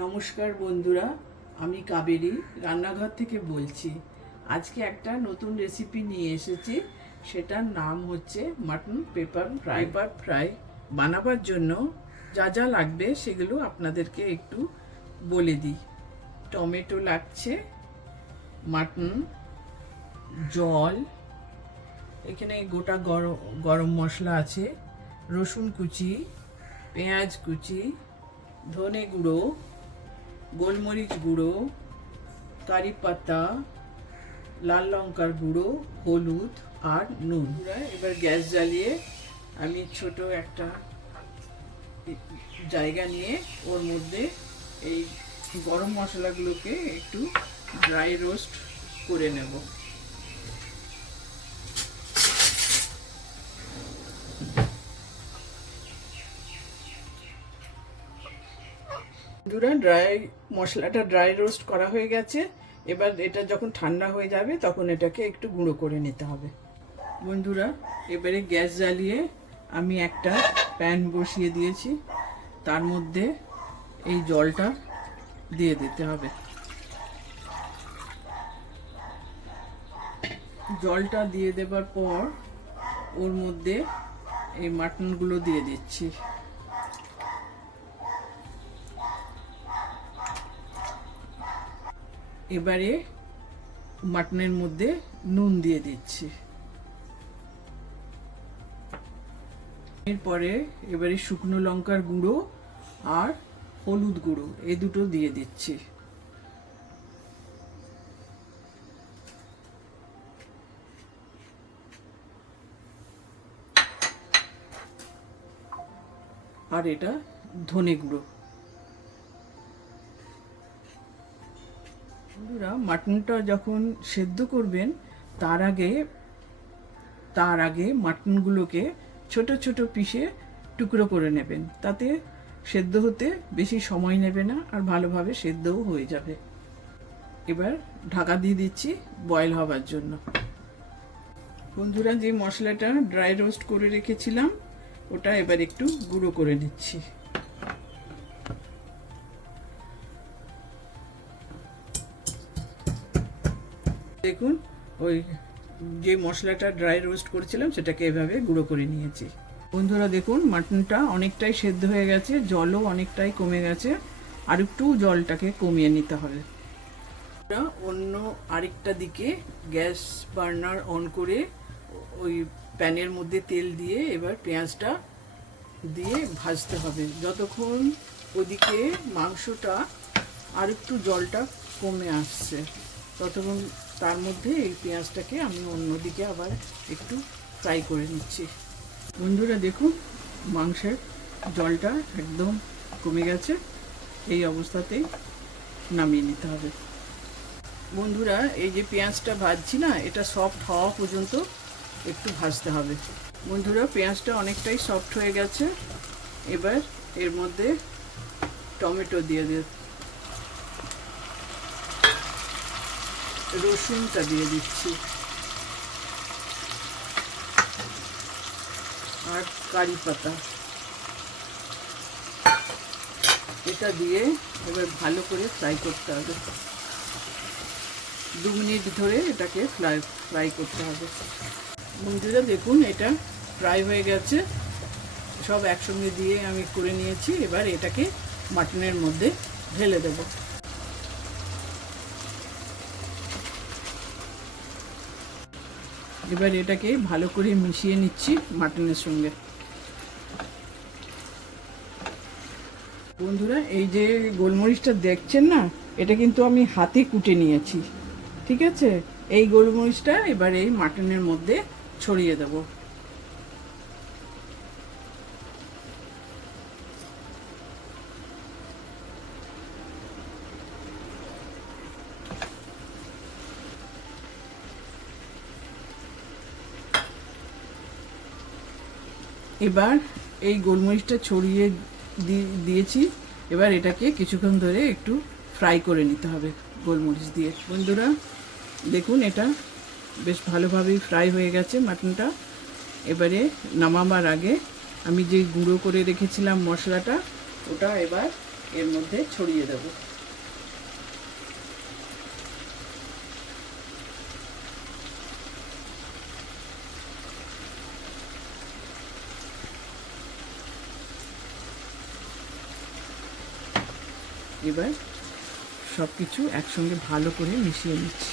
নমস্কার বন্ধুরা, আমি কাবেরী রান্নাঘর থেকে বলছি। আজকে একটা নতুন রেসিপি নিয়ে এসেছি। সেটার নাম হচ্ছে মাটন পেপার ফ্রাই। বানাবার জন্য যা যা লাগবে সেগুলো আপনাদেরকে একটু বলে দিই। টমেটো লাগছে, মাটন, জল, এখানে গোটা গরম মশলা আছে, রসুন কুচি, পেঁয়াজ কুচি, ধনে গুঁড়ো, গোলমরিচ গুঁড়ো, কারি পাতা, লাল লঙ্কার গুঁড়ো, হলুদ আর নুন। এবার গ্যাস জ্বালিয়ে আমি ছোট একটা জায়গা নিয়ে ওর মধ্যে এই গরম মশলাগুলোকে একটু ড্রাই রোস্ট করে নেব। মশলাটা ড্রাই রোস্ট করা হয়ে গেছে। এবার এটা যখন ঠান্ডা হয়ে যাবে তখন এটাকে একটু গুঁড়ো করে নিতে হবে। বন্ধুরা, এবারে গ্যাস জ্বালিয়ে আমি একটা প্যান বসিয়ে দিয়েছি। তার মধ্যে এই জলটা দিয়ে দিতে হবে। জলটা দিয়ে দেবার পর ওর মধ্যে এই মাটনগুলো দিয়ে দিচ্ছি। এবারে মাটনের মধ্যে নুন দিয়ে দিচ্ছি। এরপরে এবারে শুকনো লঙ্কার গুঁড়ো আর হলুদ গুঁড়ো এই দুটো দিয়ে দিচ্ছি। আর এটা ধনে গুঁড়ো। বন্ধুরা, মাটনটা যখন সেদ্ধ করবেন তার আগে মাটনগুলোকে ছোট ছোট পিসে টুকরো করে নেবেন। তাতে সেদ্ধ হতে বেশি সময় নেবে না আর ভালোভাবে সেদ্ধও হয়ে যাবে। এবার ঢাকা দিয়ে দিচ্ছি বয়েল হবার জন্য। বন্ধুরা, যে মশলাটা ড্রাই রোস্ট করে রেখেছিলাম ওটা এবার একটু গুঁড়ো করে নিচ্ছি। দেখুন, ওই যে মশলাটা ড্রাই রোস্ট করেছিলাম সেটাকে এভাবে গুঁড়ো করে নিয়েছি। বন্ধুরা দেখুন, মাটনটা অনেকটাই সেদ্ধ হয়ে গেছে, জলও অনেকটাই কমে গেছে। আর একটু জলটাকে কমিয়ে নিতে হবে। অন্য আরেকটা দিকে গ্যাস বার্নার অন করে ওই প্যানের মধ্যে তেল দিয়ে এবার পেঁয়াজটা দিয়ে ভাজতে হবে যতক্ষণ ওদিকে মাংসটা আর একটু জলটা কমে আসছে ততক্ষণ। তার মধ্যে এই পেঁয়াজটাকে আমি অন্যদিকে আবার একটু ফ্রাই করে নিচ্ছি। বন্ধুরা দেখুন, মাংসের জলটা একদম কমে গেছে। এই অবস্থাতেই নামিয়ে নিতে হবে। বন্ধুরা, এই যে পেঁয়াজটা ভাজছি না, এটা সফট হওয়া পর্যন্ত একটু ভাজতে হবে। বন্ধুরা, পেঁয়াজটা অনেকটাই সফট হয়ে গেছে। এবার এর মধ্যে টমেটো দিয়ে রসুনটা দিয়ে দিচ্ছি আর কারি পাতা, এটা দিয়ে এবার ভালো করে ফ্রাই করতে হবে। 2 মিনিট ধরে এটাকে ফ্রাই করতে হবে। বন্ধুরা দেখুন, এটা ফ্রাই হয়ে গেছে। সব একসঙ্গে দিয়ে আমি করে নিয়েছি। এবার এটাকে মাটনের মধ্যে ঢেলে দেব। এবার এটাকে ভালো করে মিশিয়ে নিচ্ছি মাটনের সঙ্গে। বন্ধুরা, এই যে গোলমরিচটা দেখছেন না, এটা কিন্তু আমি হাতে কুটে নিয়েছি। ঠিক আছে, এই গোলমরিচটা এবার এই মাটনের মধ্যে ছড়িয়ে দেব। এবার এই গোলমরিচটা ছড়িয়ে দিয়েছি। এবার এটাকে কিছুক্ষণ ধরে একটু ফ্রাই করে নিতে হবে গোলমরিচ দিয়ে। বন্ধুরা দেখুন, এটা বেশ ভালোভাবেই ফ্রাই হয়ে গেছে মাটনটা। এবারে নামাবার আগে আমি যে গুঁড়ো করে রেখেছিলাম মশলাটা, ওটা এবার এর মধ্যে ছড়িয়ে দেব। এবার সব কিছু একসঙ্গে ভালো করে মিশিয়ে নিচ্ছি।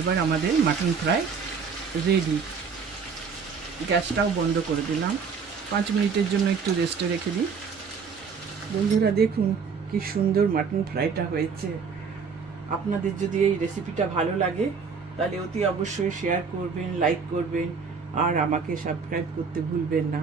এবার আমাদের মাটন ফ্রাই রেডি। গ্যাসটাও বন্ধ করে দিলাম, 5 মিনিটের জন্য একটু রেস্টে রেখে দিই। বন্ধুরা দেখুন কি সুন্দর মাটন ফ্রাইটা হয়েছে। আপনাদের যদি এই রেসিপিটা ভালো লাগে তাহলে অতি অবশ্যই শেয়ার করবেন, লাইক করবেন আর আমাকে সাবস্ক্রাইব করতে ভুলবেন না।